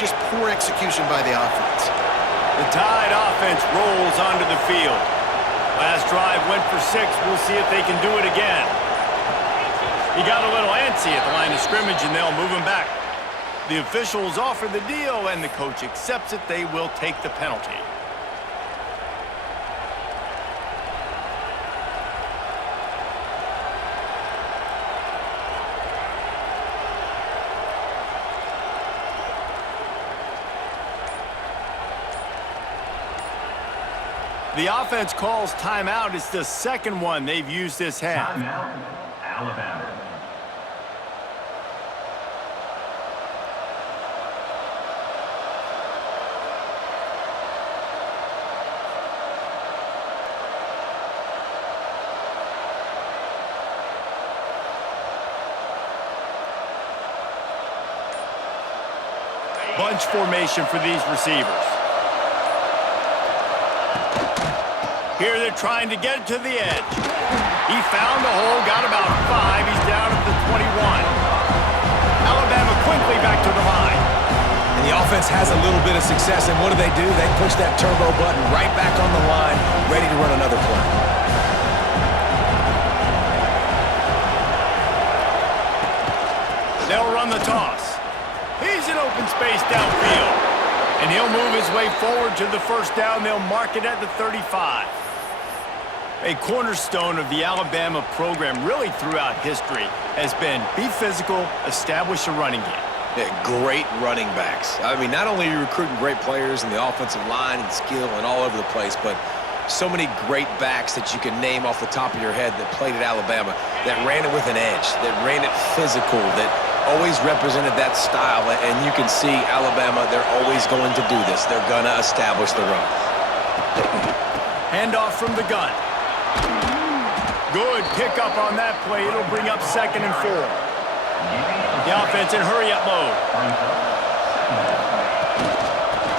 just poor execution by the offense. The Tide offense rolls onto the field. Last drive went for 6. We'll see if they can do it again. He got a little antsy at the line of scrimmage, and they'll move him back. The officials offer the deal, and the coach accepts it. They will take the penalty. The offense calls timeout. It's the second one they've used this half. Timeout, Alabama. Bunch formation for these receivers. Here they're trying to get it to the edge. He found the hole, got about 5. He's down at the 21. Alabama quickly back to the line. And the offense has a little bit of success, and what do? They push that turbo button right back on the line, ready to run another play. They'll run the toss. He's in open space downfield. And he'll move his way forward to the first down. They'll mark it at the 35. A cornerstone of the Alabama program really throughout history has been be physical, establish a running game. Yeah, great running backs. I mean, not only are you recruiting great players in the offensive line and skill and all over the place, but so many great backs that you can name off the top of your head that played at Alabama, that ran it with an edge, that ran it physical, that always represented that style. And you can see Alabama, they're always going to do this. They're going to establish the run. Handoff from the gun. Good pickup on that play. It'll bring up 2nd and 4. The offense in hurry-up mode.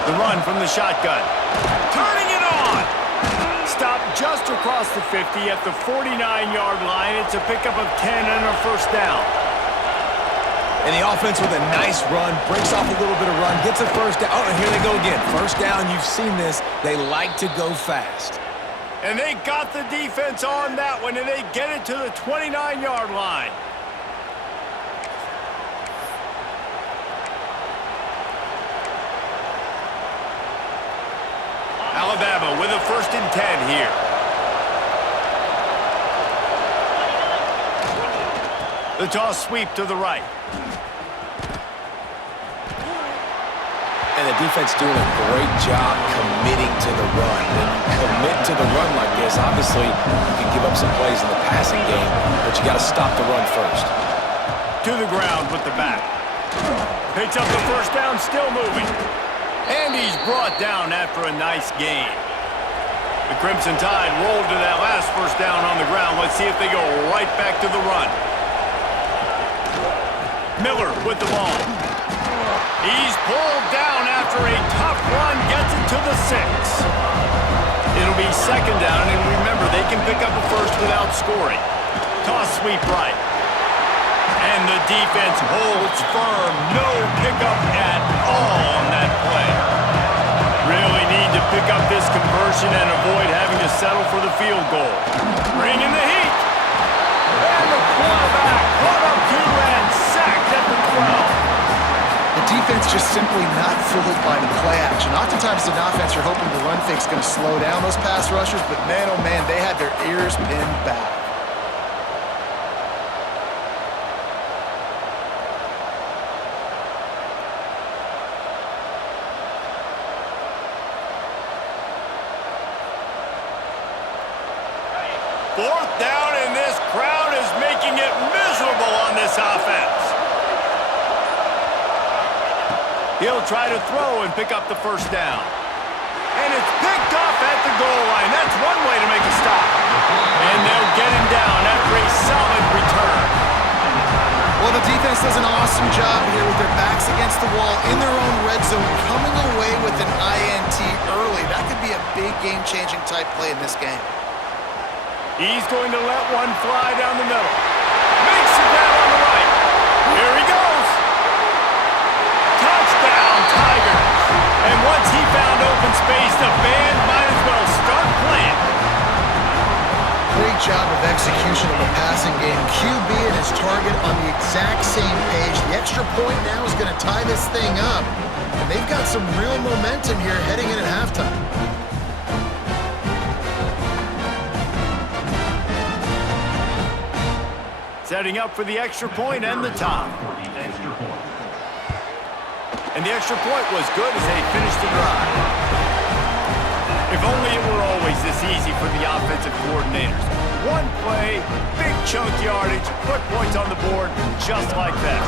The run from the shotgun. Turning it on. Stopped just across the 50 at the 49-yard line. It's a pickup of 10 and a first down. And the offense with a nice run, breaks off a little bit of run, gets a first down. Oh, and here they go again. First down, you've seen this. They like to go fast. And they got the defense on that one, and they get it to the 29-yard line. Alabama with a 1st and 10 here. The toss sweep to the right. And the defense doing a great job committing to the run. When you commit to the run like this, obviously you can give up some plays in the passing game, but you got to stop the run first. To the ground with the back. Picks up the first down, still moving. And he's brought down after a nice gain. The Crimson Tide rolled to that last first down on the ground. Let's see if they go right back to the run. Miller with the ball. He's pulled down after a tough run, gets it to the 6. It'll be 2nd down, and remember, they can pick up a first without scoring. Toss sweep right. And the defense holds firm. No pickup at all on that play. Really need to pick up this conversion and avoid having to settle for the field goal. Bringing the heat. And the quarterback brought up 2 and sacked at the 12. The defense just simply not fooled by the play action. Oftentimes, as an offense, you're hoping the run fake's going to slow down those pass rushers, but man, oh man, they had their ears pinned back. Fourth down, and this crowd is making it miserable on this offense. He'll try to throw and pick up the first down. And it's picked off at the goal line. That's one way to make a stop. And they'll get him down after a solid return. Well, the defense does an awesome job here with their backs against the wall in their own red zone, coming away with an INT early. That could be a big game-changing type play in this game. He's going to let one fly down the middle. Makes the grab on the right. Here he goes. Touchdown, Tigers. open space. The band might as well start playing. Great job of execution of the passing game. QB and his target on the exact same page. The extra point now is going to tie this thing up. And they've got some real momentum here heading in at halftime. Setting up for the extra point and the tie. And the extra point was good as they finished the drive. If only it were always this easy for the offensive coordinators. One play, big chunk yardage, put points on the board just like that.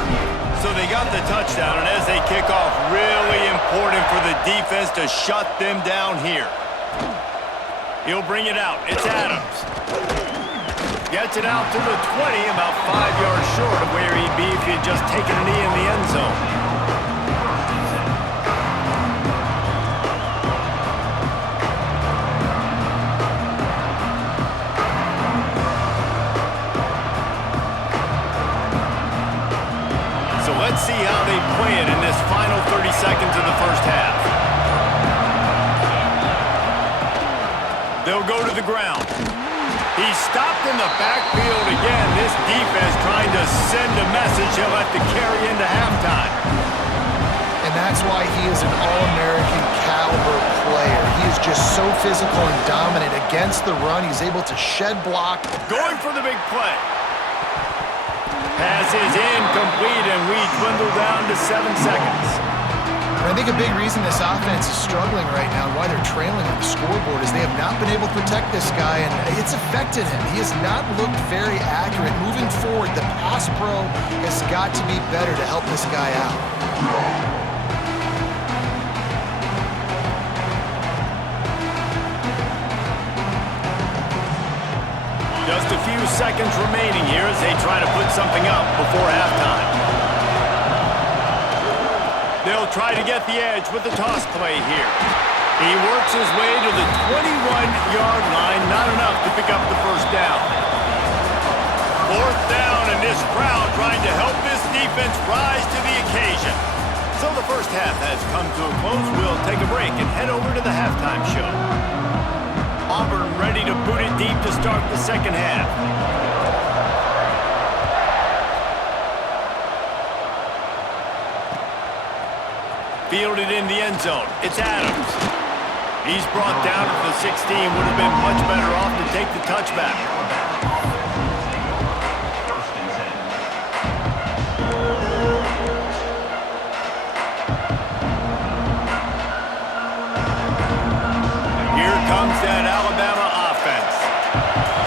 So they got the touchdown, and as they kick off, really important for the defense to shut them down here. He'll bring it out. It's Adams. Gets it out to the 20, about 5 yards short of where he'd be if he had just taken a knee in the end zone. So let's see how they play it in this final 30 seconds of the first half. They'll go to the ground. He's stopped in the backfield again. This defense trying to send a message he'll have to carry into halftime. And that's why he is an All-American caliber player. He is just so physical and dominant against the run. He's able to shed block. Going for the big play. Pass is incomplete, and we dwindle down to 7 seconds. And I think a big reason this offense is struggling right now and why they're trailing on the scoreboard is they have not been able to protect this guy, and it's affected him. He has not looked very accurate. Moving forward, the pass pro has got to be better to help this guy out. Just a few seconds remaining here as they try to put something up before halftime. They'll try to get the edge with the toss play here. He works his way to the 21-yard line, not enough to pick up the first down. 4th down, and this crowd trying to help this defense rise to the occasion. So the first half has come to a close. We'll take a break and head over to the halftime show. Auburn ready to boot it deep to start the second half. Fielded in the end zone. It's Adams. He's brought down at the 16. Would have been much better off to take the touchback. Here comes that Alabama offense.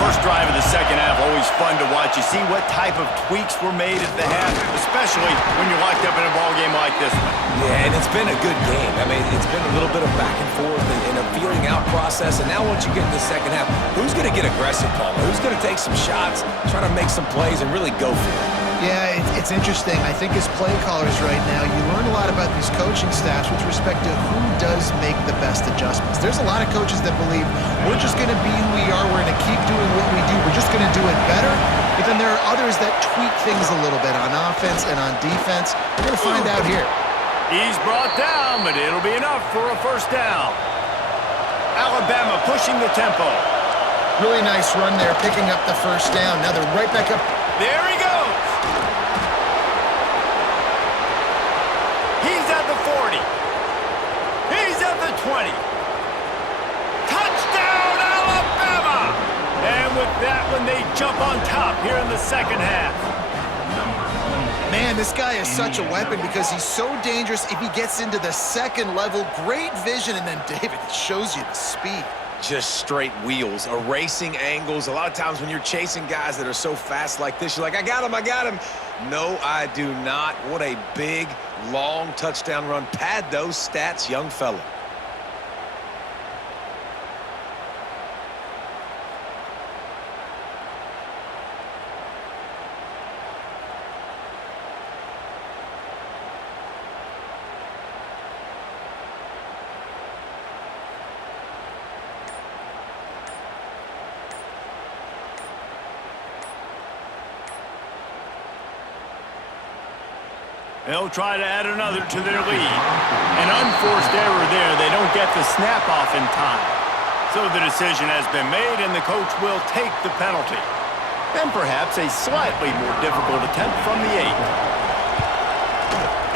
First drive of the second half, always fun to watch. You see what type of tweaks were made at the half, especially when you're locked up in a ball game like this one. Yeah, and it's been a good game. I mean, it's been a little bit of back and forth and a feeling out process. And now once you get in the second half, who's going to get aggressive, Paula? Who's going to take some shots, try to make some plays, and really go for it? Yeah, it's interesting. I think as play callers right now, you learn a lot about these coaching staffs with respect to who does make the best adjustments. There's a lot of coaches that believe we're just going to be who we are. We're going to keep doing what we do. We're just going to do it better. But then there are others that tweak things a little bit on offense and on defense. We're going to find out here. He's brought down, but it'll be enough for a first down. Alabama pushing the tempo. Really nice run there, picking up the first down. Now they're right back up. There he goes. He's at the 40. He's at the 20. Touchdown, Alabama! And with that one, they jump on top here in the second half. Man, this guy is such a weapon because he's so dangerous if he gets into the second level. Great vision, and then David shows you the speed. Just straight wheels, erasing angles. A lot of times when you're chasing guys that are so fast like this, you're like, I got him, I got him. No, I do not. What a big, long touchdown run. Pad those stats, young fella. They'll try to add another to their lead. An unforced error there. They don't get the snap off in time. So the decision has been made, and the coach will take the penalty. And perhaps a slightly more difficult attempt from the 8.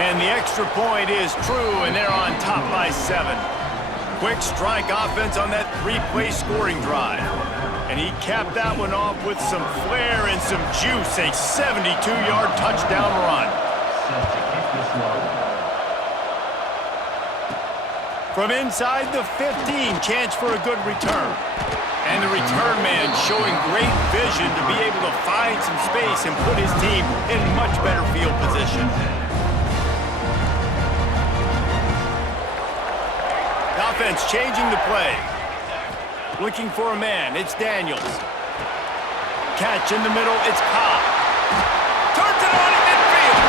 And the extra point is true, and they're on top by 7. Quick strike offense on that 3-play scoring drive. And he capped that one off with some flair and some juice, a 72-yard touchdown run. From inside the 15, chance for a good return. And the return man showing great vision to be able to find some space and put his team in much better field position. The offense changing the play. Looking for a man, it's Daniels. Catch in the middle, it's Cobb. Turns it on in midfield.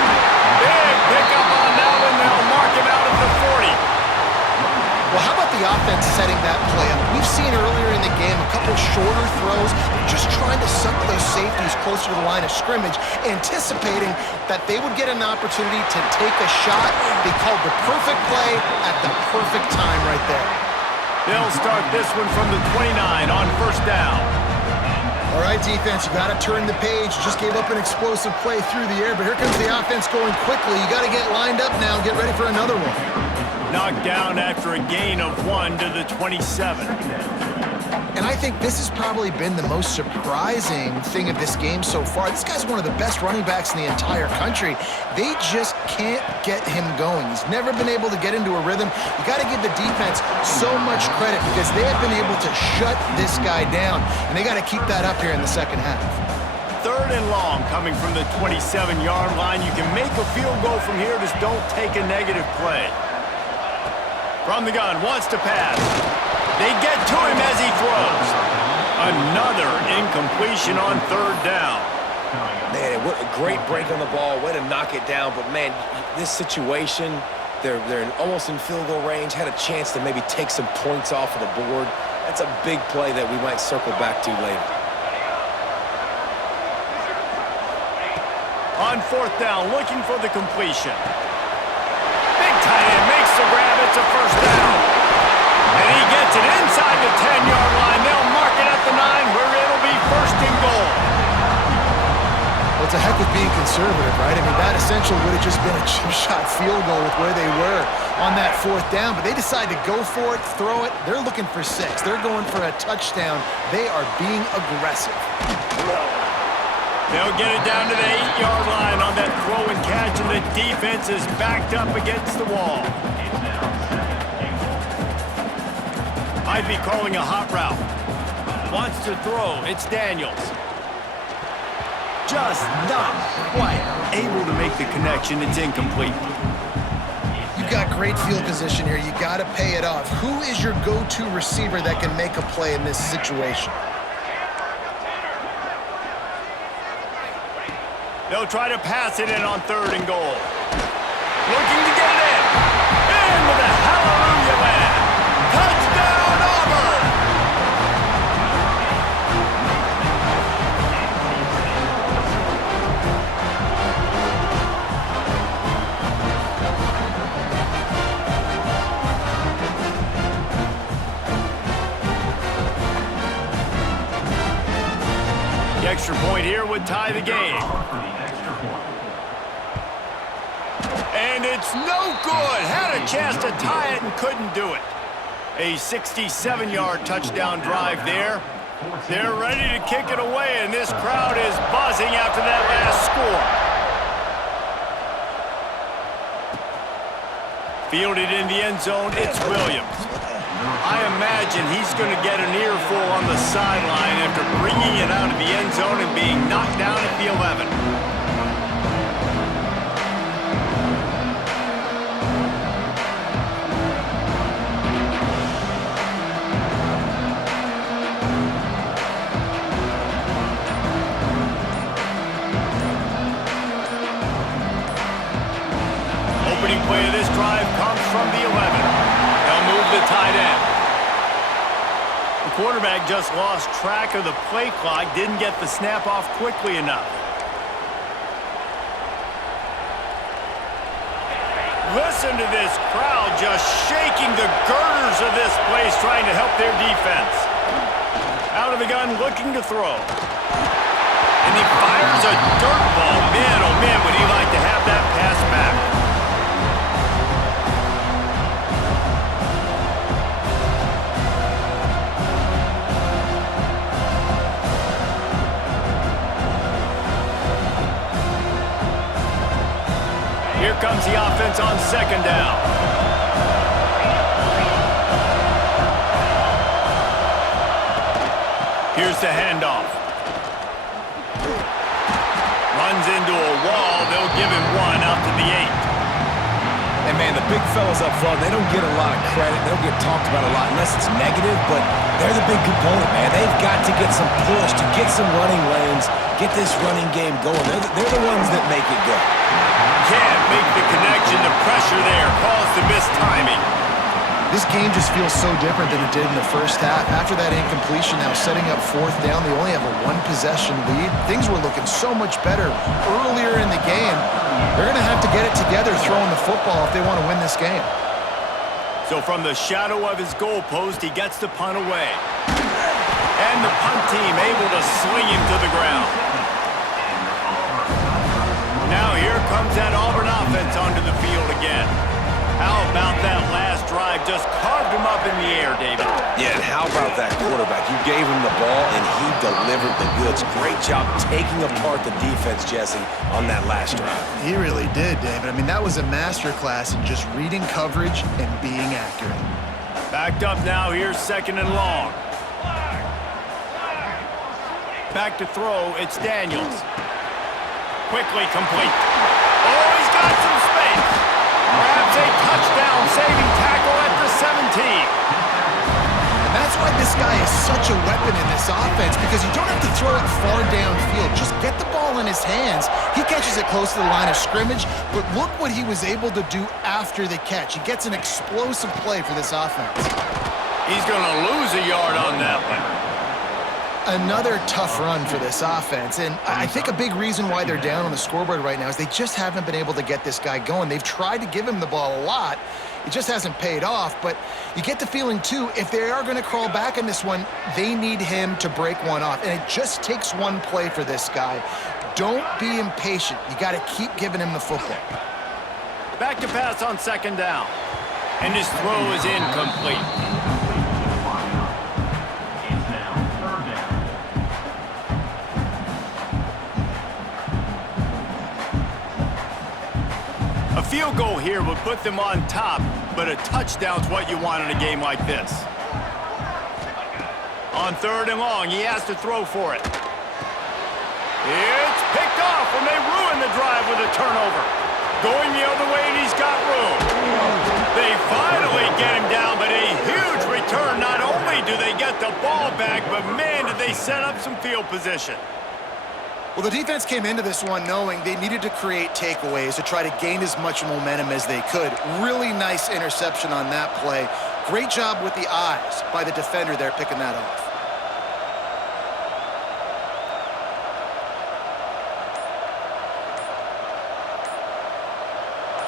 Big pickup on that one, they'll mark him out at the 40. Well, how about the offense setting that play up? We've seen earlier in the game a couple shorter throws, just trying to suck those safeties closer to the line of scrimmage, anticipating that they would get an opportunity to take a shot. They called the perfect play at the perfect time right there. They'll start this one from the 29 on first down. All right, defense, you got to turn the page. You just gave up an explosive play through the air, but here comes the offense going quickly. You got to get lined up now and get ready for another one. Knocked down after a gain of 1 to the 27. And I think this has probably been the most surprising thing of this game so far. This guy's one of the best running backs in the entire country. They just can't get him going. He's never been able to get into a rhythm. You got to give the defense so much credit because they have been able to shut this guy down, and they got to keep that up here in the second half. 3rd and long coming from the 27-yard line. You can make a field goal from here, just don't take a negative play. From the gun, wants to pass. They get to him as he throws. Another incompletion on 3rd down. Man, what a great break on the ball. Way to knock it down. But, man, this situation, they're almost in field goal range. Had a chance to maybe take some points off of the board. That's a big play that we might circle back to later. On 4th down, looking for the completion. Big tight end makes the grab. It's a first down. And he gets it inside the 10-yard line. They'll mark it at the 9 where it'll be 1st and goal. Well, it's a heck of being conservative, right? I mean, that essentially would have just been a chip shot field goal with where they were on that 4th down. But they decide to go for it, throw it. They're looking for 6. They're going for a touchdown. They are being aggressive. They'll get it down to the 8-yard line on that throw and catch, and the defense is backed up against the wall. Might be calling a hot route. Wants to throw. It's Daniels. Just not quite able to make the connection. It's incomplete. You've got great field position here. You got to pay it off. Who is your go-to receiver that can make a play in this situation? They'll try to pass it in on 3rd and goal. Looking to get it in. Into the hallelujah land. Touchdown, Auburn! The extra point here would tie the game. And it's no good. Had a chance to tie it and couldn't do it. A 67-yard touchdown drive there. They're ready to kick it away, and this crowd is buzzing after that last score. Fielded in the end zone, it's Williams. I imagine he's going to get an earful on the sideline after bringing it out of the end zone and being knocked down at the 11. Opening play of this drive comes from the 11. They'll move the tight end. The quarterback just lost track of the play clock, didn't get the snap off quickly enough. Listen to this crowd just shaking the girders of this place trying to help their defense. Out of the gun, looking to throw. And he fires a dirt ball. Man, oh man, would he like to have that pass back. Here comes the offense on second down. Here's the handoff. Runs into a wall. They'll give him one out to the 8. And, man, the big fellas up front, they don't get a lot of credit. They don't get talked about a lot unless it's negative, but they're the big component, man. They've got to get some push, to get some running lanes, get this running game going. They're the ones that make it go. Can't make the connection. The pressure there caused the missed timing. This game just feels so different than it did in the first half. After that incompletion, now setting up fourth down, they only have a one-possession lead. Things were looking so much better earlier in the game. They're going to have to get it together throwing the football if they want to win this game. So from the shadow of his goalpost, he gets the punt away. And the punt team able to swing him to the ground. Now here comes that Auburn offense onto the field again. How about that last drive? Just carved him up in the air, David. Yeah, and how about that quarterback? You gave him the ball, and he delivered the goods. Great job taking apart the defense, Jesse, on that last drive. He really did, David. I mean, that was a masterclass in just reading coverage and being accurate. Backed up now. Here's second and long. Back to throw. It's Daniels. Quickly complete. Oh, he's got some space. Grabs a touchdown-saving tackle at the 17. And that's why this guy is such a weapon in this offense, because you don't have to throw it far downfield. Just get the ball in his hands. He catches it close to the line of scrimmage, but look what he was able to do after the catch. He gets an explosive play for this offense. He's going to lose a yard on that one. Another tough run for this offense, and I think a big reason why they're down on the scoreboard right now is they just haven't been able to get this guy going. They've tried to give him the ball a lot. It just hasn't paid off, but you get the feeling, too, if they are going to crawl back in this one, they need him to break one off, and it just takes one play for this guy. Don't be impatient. You got to keep giving him the football. Back to pass on second down, and his throw is incomplete. A field goal here would put them on top, but a touchdown's what you want in a game like this. On third and long, he has to throw for it. It's picked off when they ruin the drive with a turnover. Going the other way, and he's got room. They finally get him down, but a huge return. Not only do they get the ball back, but man, did they set up some field position. Well, the defense came into this one knowing they needed to create takeaways to try to gain as much momentum as they could. Really nice interception on that play. Great job with the eyes by the defender there picking that off.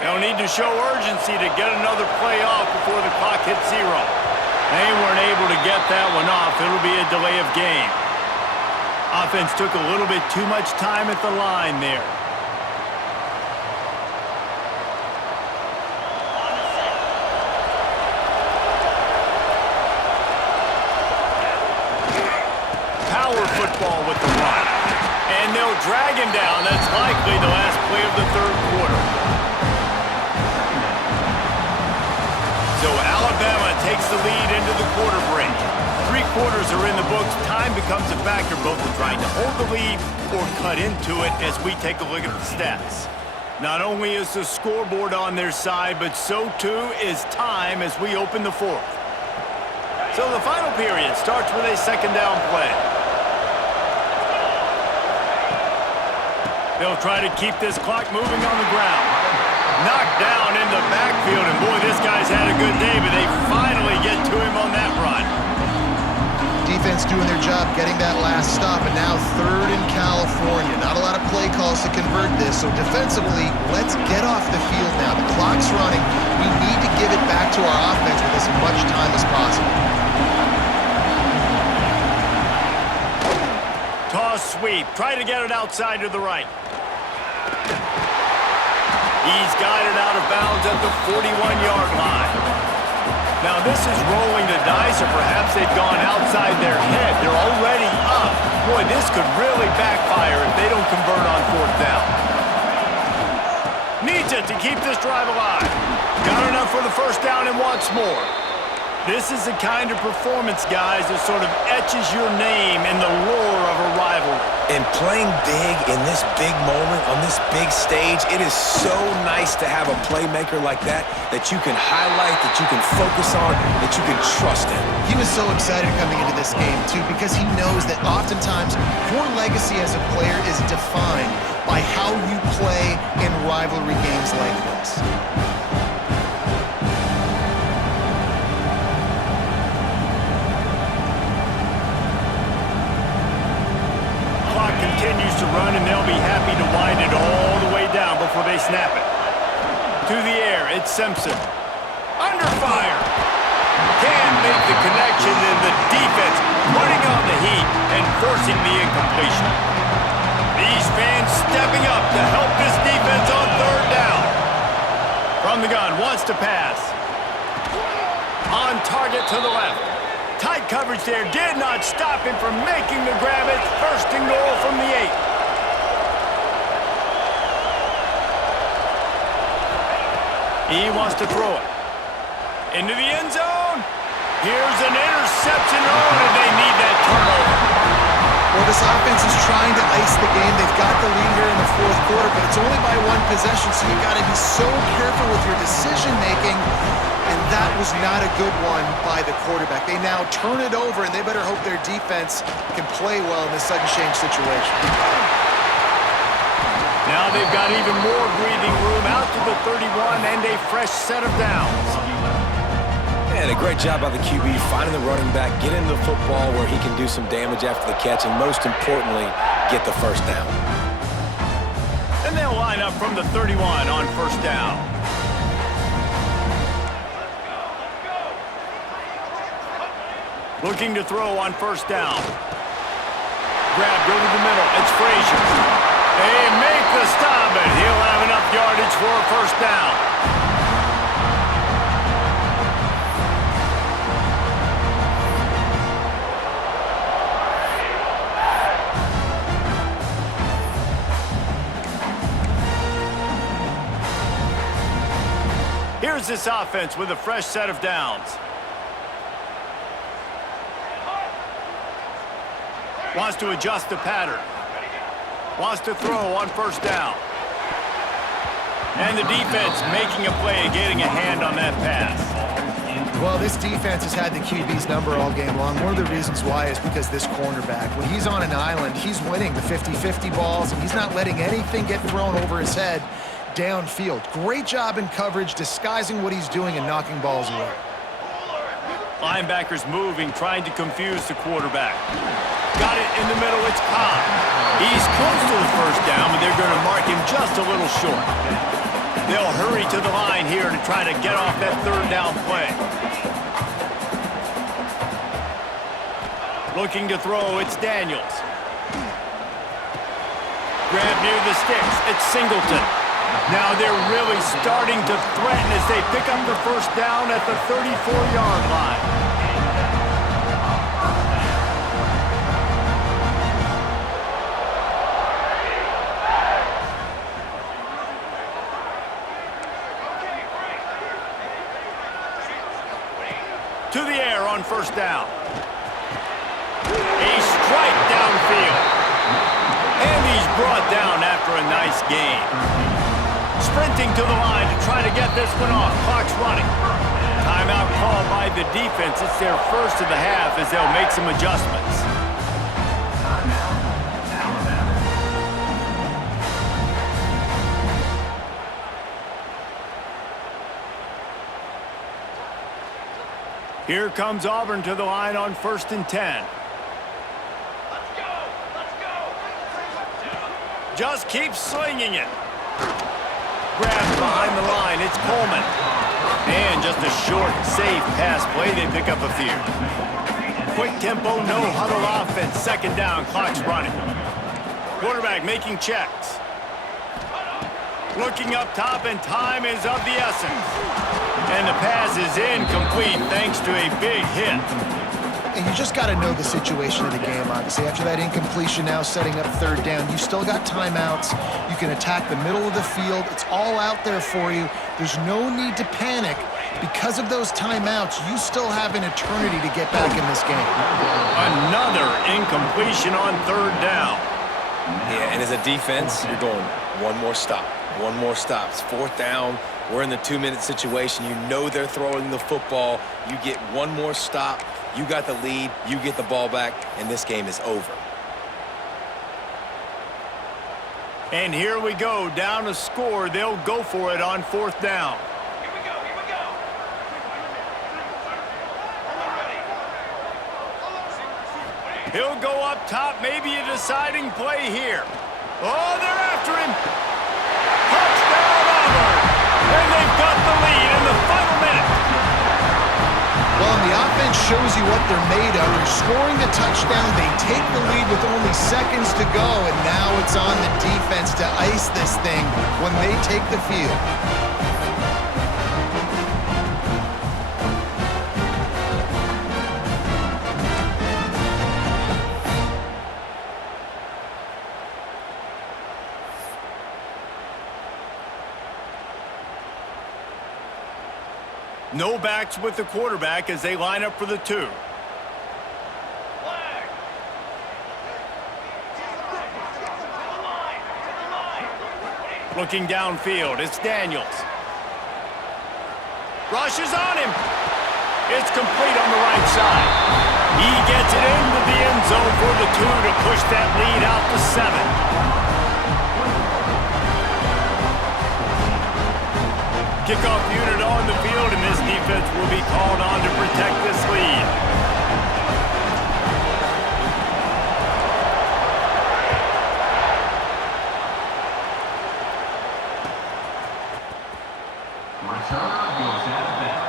They'll need to show urgency to get another play off before the clock hits 0. They weren't able to get that one off. It'll be a delay of game. Offense took a little bit too much time at the line there. Power football with the run. And they'll drag him down. That's likely the last play of the third quarter. So Alabama takes the lead into the quarter break. 3 quarters are in the books. Time becomes a factor both in trying to hold the lead or cut into it as we take a look at the stats. Not only is the scoreboard on their side, but so too is time as we open the fourth. So the final period starts with a second down play. They'll try to keep this clock moving on the ground. Knocked down in the backfield, and boy, this guy's had a good day, but they finally get to him on that run. Defense doing their job getting that last stop, and now 3rd in California. Not a lot of play calls to convert this, so defensively, let's get off the field now. The clock's running. We need to give it back to our offense with as much time as possible. Toss sweep. Try to get it outside to the right. He's guided out of bounds at the 41-yard line. Now this is rolling the dice, or perhaps they've gone outside their head. They're already up. Boy, this could really backfire if they don't convert on 4th down. Needs it to keep this drive alive. Got enough for the 1st down and wants more. This is the kind of performance, guys, that sort of etches your name in the lore of a rivalry. And playing big in this big moment, on this big stage, it is so nice to have a playmaker like that you can highlight, that you can focus on, that you can trust in. He was so excited coming into this game, too, because he knows that oftentimes your legacy as a player is defined by how you play in rivalry games like this. Continues to run, and they'll be happy to wind it all the way down before they snap it. To the air, it's Simpson. Under fire. Can't make the connection, and the defense putting on the heat and forcing the incompletion. These fans stepping up to help this defense on 3rd down. From the gun, wants to pass. On target to the left. Tight coverage there did not stop him from making the grab. It's 1st and goal from the 8. He wants to throw it. Into the end zone. Here's an interception. Oh, and they need that turnover. Well, this offense is trying to ice the game. They've got the lead here in the 4th quarter, but it's only by 1 possession, so you've got to be so careful with your decision-making. And that was not a good one by the quarterback. They now turn it over, and they better hope their defense can play well in this sudden change situation. Now they've got even more breathing room out to the 31 and a fresh set of downs. And a great job by the QB finding the running back, getting the football where he can do some damage after the catch, and most importantly, get the 1st down. And they'll line up from the 31 on 1st down. Looking to throw on 1st down. Grabbed over the middle. It's Frazier. They make the stop, and he'll have enough yardage for a 1st down. Here's this offense with a fresh set of downs. Wants to adjust the pattern. Wants to throw on 1st down. And the defense making a play, getting a hand on that pass. Well, this defense has had the QB's number all game long. One of the reasons why is because this cornerback, when he's on an island, he's winning the 50-50 balls, and he's not letting anything get thrown over his head downfield. Great job in coverage, disguising what he's doing and knocking balls away. Linebackers moving, trying to confuse the quarterback. Got it in the middle, it's Cobb. He's close to the 1st down, but they're going to mark him just a little short. They'll hurry to the line here to try to get off that 3rd down play. Looking to throw, it's Daniels. Grab near the sticks, it's Singleton. Now they're really starting to threaten as they pick up the 1st down at the 34-yard line. To the air on 1st down. A strike downfield. And he's brought down after a nice gain. Sprinting to the line to try to get this one off. Clock's running. Timeout called by the defense. It's their 1st of the half as they'll make some adjustments. Here comes Auburn to the line on 1st and 10. Just keeps slinging it. Grabbed behind the line. It's Coleman. And just a short, safe pass play. They pick up a few. Quick tempo, no huddle offense. Second down, clock's running. Quarterback making checks. Looking up top, and time is of the essence. And the pass is incomplete thanks to a big hit. And you just got to know the situation of the game, obviously. After that incompletion, now setting up third down, you've still got timeouts. You can attack the middle of the field. It's all out there for you. There's no need to panic. Because of those timeouts, you still have an eternity to get back in this game. Another incompletion on third down. Yeah, and as a defense, you're going one more stop. One more stop. It's fourth down. We're in the 2-minute situation. You know they're throwing the football. You get one more stop. You got the lead. You get the ball back, and this game is over. And here we go. Down a score. They'll go for it on fourth down. Here we go. Here we go. He'll go up top. Maybe a deciding play here. Oh, they're after him. Touchdown, Auburn. And they've got the lead in the final minute. Well, and the offense shows you what they're made of. They're scoring the touchdown. They take the lead with only seconds to go, and now it's on the defense to ice this thing when they take the field. No backs with the quarterback as they line up for the 2. Looking downfield, it's Daniels. Rushes on him. It's complete on the right side. He gets it into the end zone for the 2 to push that lead out to 7. Kickoff unit on the field, and this defense will be called on to protect this lead. Return goes out of bounds.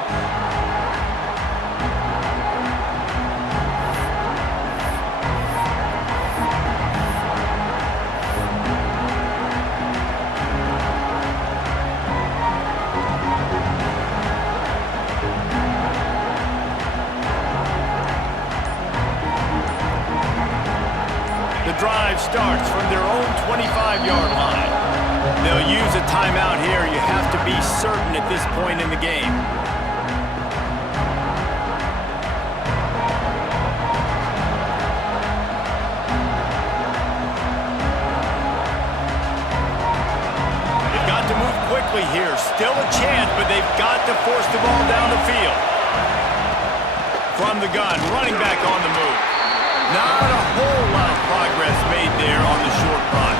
The drive starts from their own 25-yard line. They'll use a timeout here. You have to be certain at this point in the game. They've got to move quickly here. Still a chance, but they've got to force the ball down the field. From the gun, running back on the move. Not a whole lot of progress made there on the short run.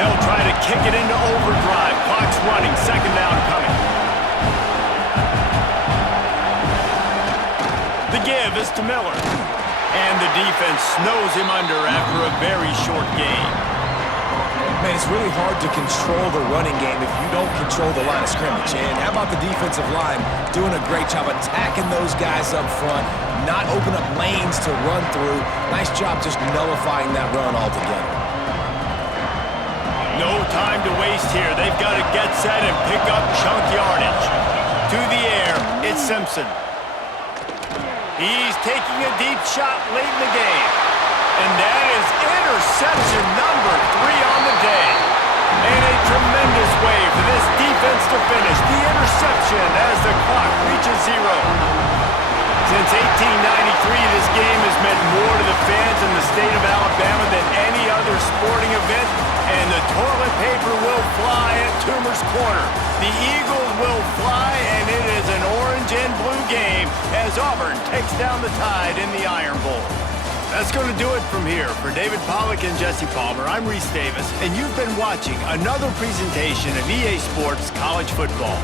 They'll try to kick it into overdrive. Clock's running. Second down coming. The give is to Miller. And the defense snows him under after a very short game. Man, it's really hard to control the running game if you don't control the line of scrimmage. And how about the defensive line doing a great job attacking those guys up front, not open up lanes to run through. Nice job just nullifying that run altogether. No time to waste here. They've got to get set and pick up chunk yardage. To the air, it's Simpson. He's taking a deep shot late in the game. And that is interception number 3 on the day. And a tremendous way for this defense to finish the interception as the clock reaches 0. Since 1893, this game has meant more to the fans in the state of Alabama than any other sporting event, and the toilet paper will fly at Toomer's Corner. The Eagles will fly, and it is an orange and blue game as Auburn takes down the Tide in the Iron Bowl. That's going to do it from here. For David Pollack and Jesse Palmer, I'm Reese Davis, and you've been watching another presentation of EA Sports College Football.